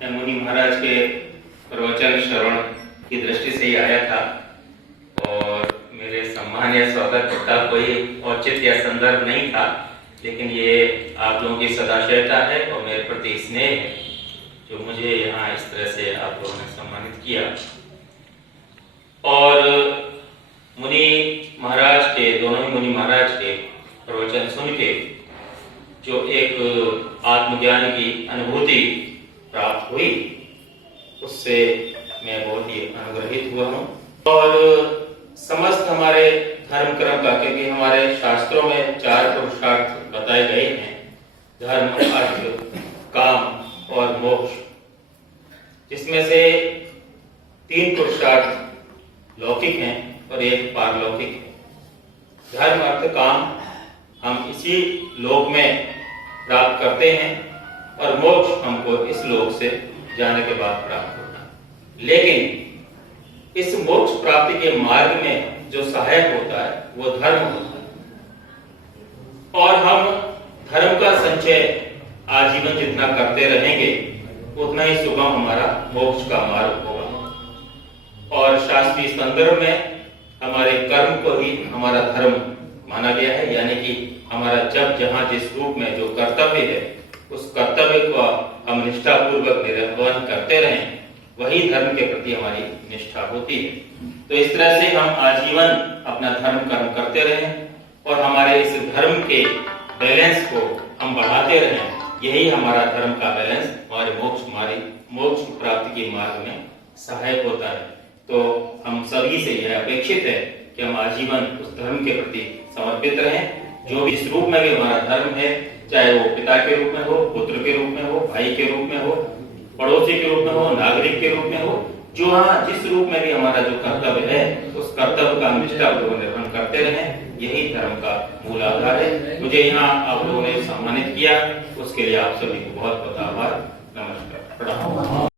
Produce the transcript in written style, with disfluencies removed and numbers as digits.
मैं मुनि महाराज के प्रवचन श्रवण की दृष्टि से ही आया था और मेरे सम्मान या स्वागत का कोई औचित्य या संदर्भ नहीं था, लेकिन ये आप लोगों की सदाशयता है और मेरे प्रति स्नेह है जो मुझे यहाँ इस तरह से आप लोगों ने सम्मानित किया। और मुनि महाराज के, दोनों ही मुनि महाराज के प्रवचन सुन के जो एक आत्मज्ञान की अनुभूति प्राप्त हुई, उससे मैं बहुत ही अनुग्रहित हुआ हूँ। और समस्त हमारे धर्म कर्म का, क्योंकि हमारे शास्त्रों में 4 पुरुषार्थ बताए गए हैं, धर्म, अर्थ, काम और मोक्ष, जिसमें से 3 पुरुषार्थ लौकिक हैं और 1 पारलौकिक है। धर्म, अर्थ, काम हम इसी लोक में प्राप्त करते हैं और मोक्ष हमको इस लोक से जाने के बाद प्राप्त होता है। लेकिन इस मोक्ष प्राप्ति के मार्ग में जो सहायक होता है वो धर्म होता है, और हम धर्म का संचय आजीवन जितना करते रहेंगे उतना ही सुगम हमारा मोक्ष का मार्ग होगा। और शास्त्रीय संदर्भ में हमारे कर्म को ही हमारा धर्म माना गया है, यानी कि हमारा जब जहां जिस रूप में जो कर्तव्य है उस कर्तव्य को हम निष्ठापूर्वक निर्वहन करते रहें, वही धर्म के प्रति हमारी निष्ठा होती है। तो इस तरह से हम आजीवन अपना धर्म कर्म करते रहें और हमारे इस धर्म के बैलेंस को हम बढ़ाते रहें, यही हमारा धर्म का बैलेंस हमारी मोक्ष प्राप्ति के मार्ग में सहायक होता है। तो हम सभी से यह अपेक्षित है कि हम आजीवन उस धर्म के प्रति समर्पित रहें, जो भी इस रूप में भी हमारा धर्म है, चाहे वो पिता के रूप में हो, पुत्र के रूप में हो, भाई के रूप में हो, पड़ोसी के रूप में हो, नागरिक के रूप में हो, जो हाँ जिस रूप में भी हमारा जो कर्तव्य है उस कर्तव्य का निष्ठापूर्वक निर्वहन करते रहें, यही धर्म का मूल आधार है। मुझे यहाँ आप लोगों ने सम्मानित किया, उसके लिए आप सभी को बहुत बहुत आभार। नमस्कार, प्रणाम।